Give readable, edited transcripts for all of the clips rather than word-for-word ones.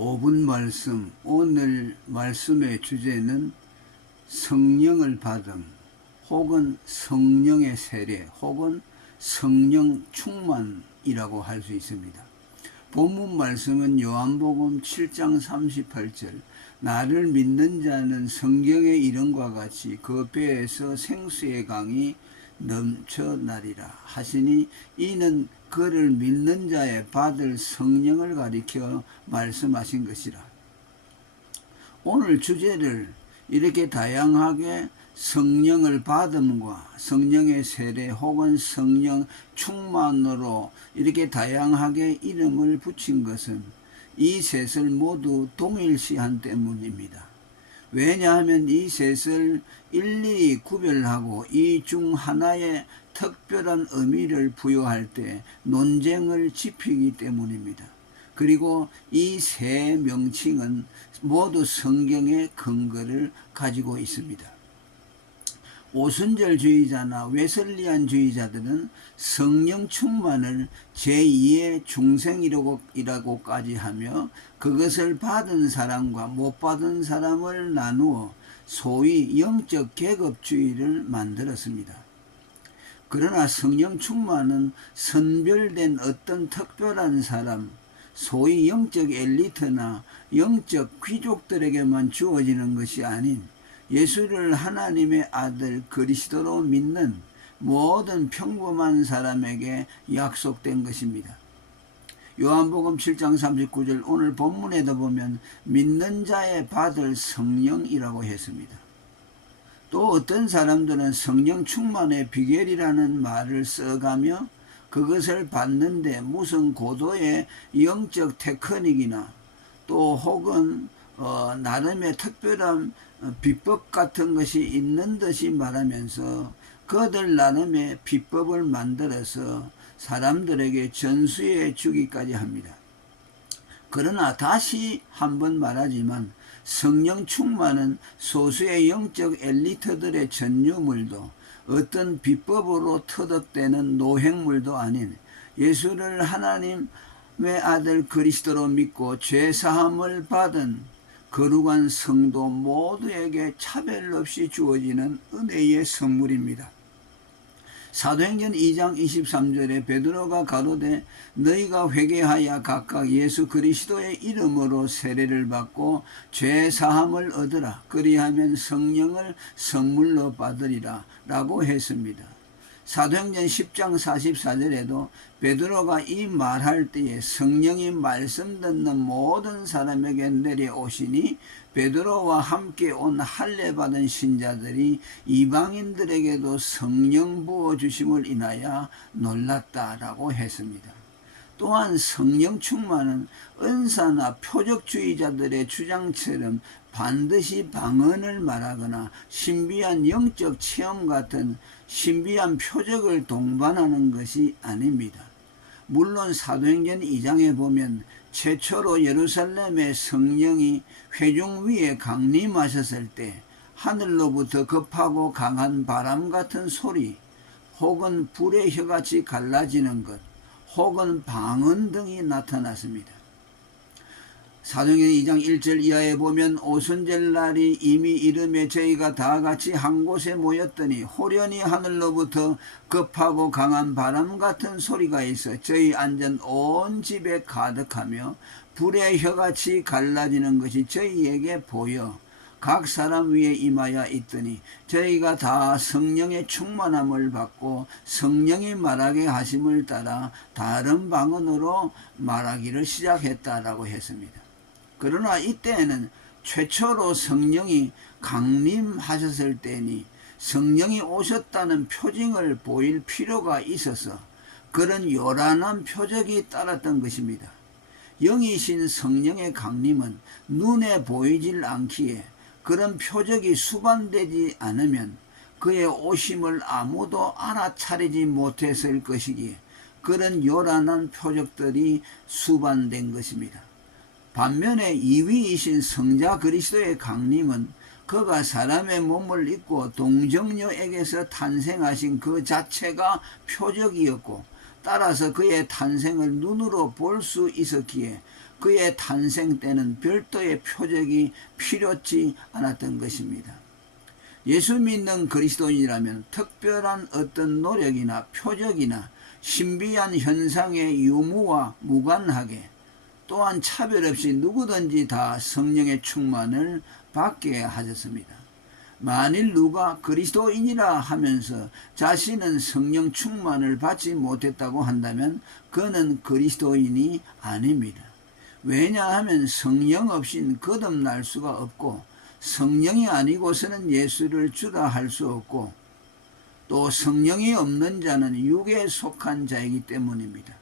5분 말씀, 오늘 말씀의 주제는 성령을 받음, 혹은 성령의 세례, 혹은 성령 충만이라고 할 수 있습니다. 본문 말씀은 요한복음 7장 38절, 나를 믿는 자는 성경의 이름과 같이 그 배에서 생수의 강이 넘쳐나리라 하시니, 이는 그를 믿는 자의 받을 성령을 가리켜 말씀하신 것이라. 오늘 주제를 이렇게 다양하게 성령을 받음과 성령의 세례 혹은 성령 충만으로 이렇게 다양하게 이름을 붙인 것은 이 셋을 모두 동일시한 때문입니다. 왜냐하면 이 셋을 일일이 구별하고 이 중 하나의 특별한 의미를 부여할 때 논쟁을 짚이기 때문입니다. 그리고 이 세 명칭은 모두 성경의 근거를 가지고 있습니다. 오순절주의자나 웨슬리안주의자들은 성령 충만을 제2의 중생이라고까지 하며 그것을 받은 사람과 못 받은 사람을 나누어 소위 영적 계급주의를 만들었습니다. 그러나 성령 충만은 선별된 어떤 특별한 사람, 소위 영적 엘리트나 영적 귀족들에게만 주어지는 것이 아닌 예수를 하나님의 아들 그리스도로 믿는 모든 평범한 사람에게 약속된 것입니다. 요한복음 7장 39절 오늘 본문에도 보면 믿는 자의 받을 성령이라고 했습니다. 또 어떤 사람들은 성령 충만의 비결이라는 말을 써가며 그것을 받는데 무슨 고도의 영적 테크닉이나 또 혹은 나름의 특별한 비법 같은 것이 있는 듯이 말하면서 그들 나름의 비법을 만들어서 사람들에게 전수해 주기까지 합니다. 그러나 다시 한번 말하지만 성령 충만은 소수의 영적 엘리트들의 전유물도 어떤 비법으로 터득되는 노획물도 아닌 예수를 하나님의 아들 그리스도로 믿고 죄사함을 받은 거룩한 성도 모두에게 차별 없이 주어지는 은혜의 선물입니다. 사도행전 2장 23절에 베드로가 가로되 너희가 회개하여 각각 예수 그리스도의 이름으로 세례를 받고 죄사함을 얻으라. 그리하면 성령을 선물로 받으리라 라고 했습니다. 사도행전 10장 44절에도 베드로가 이 말할 때에 성령이 말씀 듣는 모든 사람에게 내려오시니 베드로와 함께 온 할례 받은 신자들이 이방인들에게도 성령 부어주심을 인하여 놀랐다라고 했습니다. 또한 성령 충만은 은사나 표적주의자들의 주장처럼 반드시 방언을 말하거나 신비한 영적 체험 같은 신비한 표적을 동반하는 것이 아닙니다. 물론 사도행전 2장에 보면 최초로 예루살렘의 성령이 회중 위에 강림하셨을 때 하늘로부터 급하고 강한 바람 같은 소리 혹은 불의 혀같이 갈라지는 것 혹은 방언 등이 나타났습니다. 사도행전 2장 1절 이하에 보면 오순절날이 이미 이름에 저희가 다 같이 한 곳에 모였더니 호련히 하늘로부터 급하고 강한 바람 같은 소리가 있어 저희 앉은 온 집에 가득하며 불의 혀같이 갈라지는 것이 저희에게 보여 각 사람 위에 임하여 있더니 저희가 다 성령의 충만함을 받고 성령이 말하게 하심을 따라 다른 방언으로 말하기를 시작했다라고 했습니다. 그러나 이때에는 최초로 성령이 강림하셨을 때니 성령이 오셨다는 표징을 보일 필요가 있어서 그런 요란한 표적이 따랐던 것입니다. 영이신 성령의 강림은 눈에 보이질 않기에 그런 표적이 수반되지 않으면 그의 오심을 아무도 알아차리지 못했을 것이기에 그런 요란한 표적들이 수반된 것입니다. 반면에 2위이신 성자 그리스도의 강림은 그가 사람의 몸을 입고 동정녀에게서 탄생하신 그 자체가 표적이었고 따라서 그의 탄생을 눈으로 볼 수 있었기에 그의 탄생 때는 별도의 표적이 필요치 않았던 것입니다. 예수 믿는 그리스도인이라면 특별한 어떤 노력이나 표적이나 신비한 현상의 유무와 무관하게 또한 차별 없이 누구든지 다 성령의 충만을 받게 하셨습니다. 만일 누가 그리스도인이라 하면서 자신은 성령 충만을 받지 못했다고 한다면 그는 그리스도인이 아닙니다. 왜냐하면 성령 없인 거듭날 수가 없고 성령이 아니고서는 예수를 주라 할 수 없고 또 성령이 없는 자는 육에 속한 자이기 때문입니다.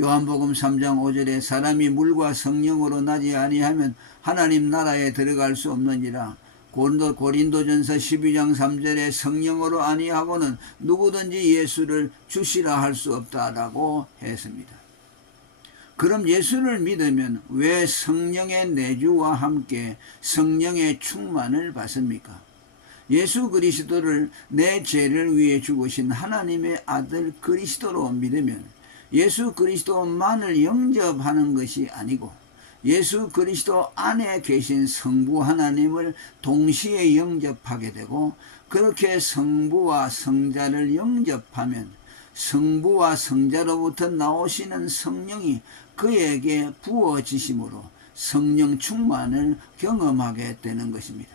요한복음 3장 5절에 사람이 물과 성령으로 나지 아니하면 하나님 나라에 들어갈 수 없느니라. 고린도전서 12장 3절에 성령으로 아니하고는 누구든지 예수를 주시라 할 수 없다라고 했습니다. 그럼 예수를 믿으면 왜 성령의 내주와 함께 성령의 충만을 받습니까? 예수 그리스도를 내 죄를 위해 죽으신 하나님의 아들 그리스도로 믿으면 예수 그리스도만을 영접하는 것이 아니고 예수 그리스도 안에 계신 성부 하나님을 동시에 영접하게 되고 그렇게 성부와 성자를 영접하면 성부와 성자로부터 나오시는 성령이 그에게 부어지심으로 성령 충만을 경험하게 되는 것입니다.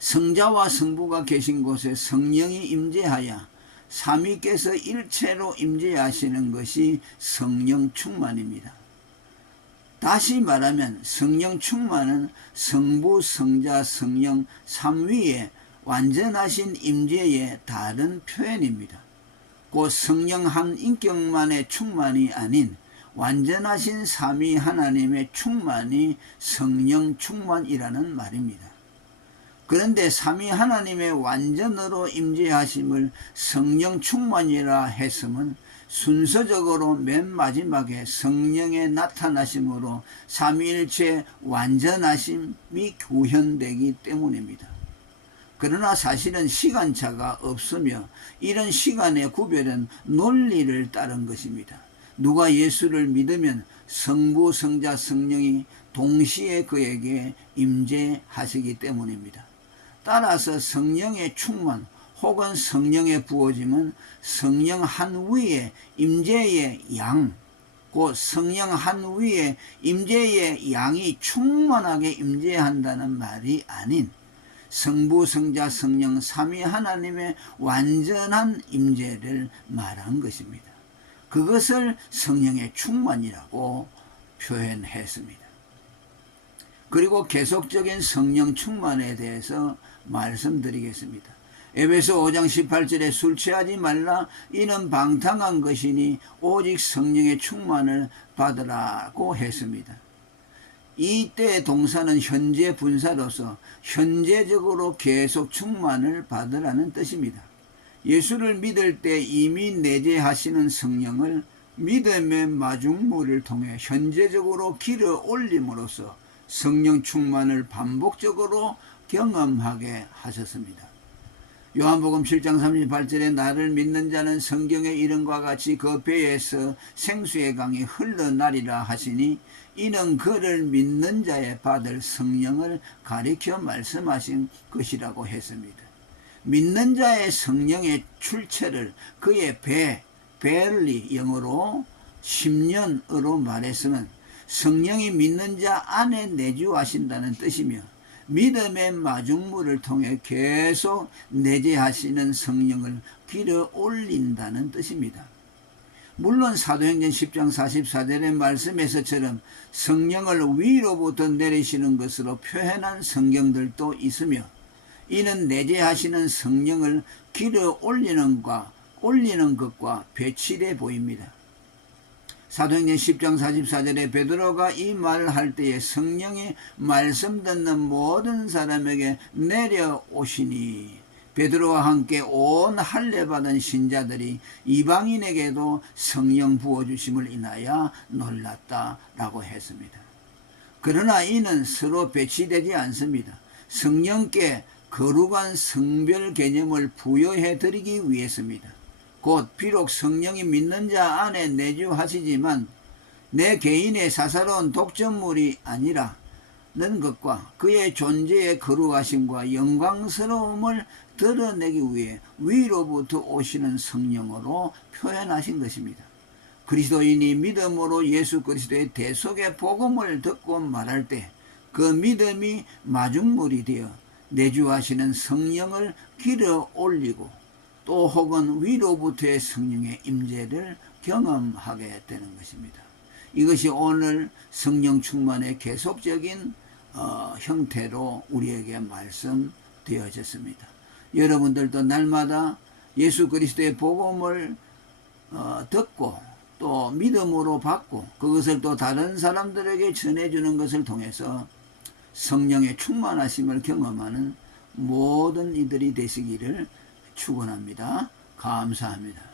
성자와 성부가 계신 곳에 성령이 임재하여 삼위께서 일체로 임재하시는 것이 성령 충만입니다. 다시 말하면 성령 충만은 성부, 성자, 성령 삼위의 완전하신 임재의 다른 표현입니다. 곧 성령 한 인격만의 충만이 아닌 완전하신 삼위 하나님의 충만이 성령 충만이라는 말입니다. 그런데 삼위 하나님의 완전으로 임재하심을 성령 충만이라 했음은 순서적으로 맨 마지막에 성령의 나타나심으로 삼위일체 완전하심이 구현되기 때문입니다. 그러나 사실은 시간차가 없으며 이런 시간의 구별은 논리를 따른 것입니다. 누가 예수를 믿으면 성부, 성자, 성령이 동시에 그에게 임재하시기 때문입니다. 따라서 성령의 충만 혹은 성령의 부어짐은 성령 한 위에 임재의 양, 곧 성령 한 위에 임재의 양이 충만하게 임재한다는 말이 아닌 성부, 성자, 성령 삼위 하나님의 완전한 임재를 말한 것입니다. 그것을 성령의 충만이라고 표현했습니다. 그리고 계속적인 성령 충만에 대해서 말씀드리겠습니다. 에베소 5장 18절에 술 취하지 말라 이는 방탕한 것이니 오직 성령의 충만을 받으라고 했습니다. 이때 동사는 현재 분사로서 현재적으로 계속 충만을 받으라는 뜻입니다. 예수를 믿을 때 이미 내재하시는 성령을 믿음의 마중물을 통해 현재적으로 길어 올림으로써 성령 충만을 반복적으로 경험하게 하셨습니다. 요한복음 7장 38절에 나를 믿는 자는 성경의 이름과 같이 그 배에서 생수의 강이 흘러나리라 하시니 이는 그를 믿는 자에 받을 성령을 가리켜 말씀하신 것이라고 했습니다. 믿는 자의 성령의 출처를 그의 벨리 영어로 10년으로 말했으면 성령이 믿는 자 안에 내주하신다는 뜻이며 믿음의 마중물을 통해 계속 내재하시는 성령을 길어 올린다는 뜻입니다. 물론 사도행전 10장 44절의 말씀에서처럼 성령을 위로부터 내리시는 것으로 표현한 성경들도 있으며 이는 내재하시는 성령을 길어 올리는 것과 배치돼 보입니다. 사도행전 10장 44절에 베드로가 이 말을 할 때에 성령이 말씀 듣는 모든 사람에게 내려오시니 베드로와 함께 온 할례 받은 신자들이 이방인에게도 성령 부어주심을 인하여 놀랐다라고 했습니다. 그러나 이는 서로 배치되지 않습니다. 성령께 거룩한 성별 개념을 부여해 드리기 위해서입니다. 곧 비록 성령이 믿는 자 안에 내주하시지만 내 개인의 사사로운 독점물이 아니라 는 것과 그의 존재의 거룩하심과 영광스러움을 드러내기 위해 위로부터 오시는 성령으로 표현하신 것입니다. 그리스도인이 믿음으로 예수 그리스도의 대속의 복음을 듣고 말할 때 그 믿음이 마중물이 되어 내주하시는 성령을 길어 올리고 또 혹은 위로부터의 성령의 임재를 경험하게 되는 것입니다. 이것이 오늘 성령 충만의 계속적인 형태로 우리에게 말씀되어졌습니다. 여러분들도 날마다 예수 그리스도의 복음을 듣고 또 믿음으로 받고 그것을 또 다른 사람들에게 전해주는 것을 통해서 성령의 충만하심을 경험하는 모든 이들이 되시기를 축원합니다. 감사합니다.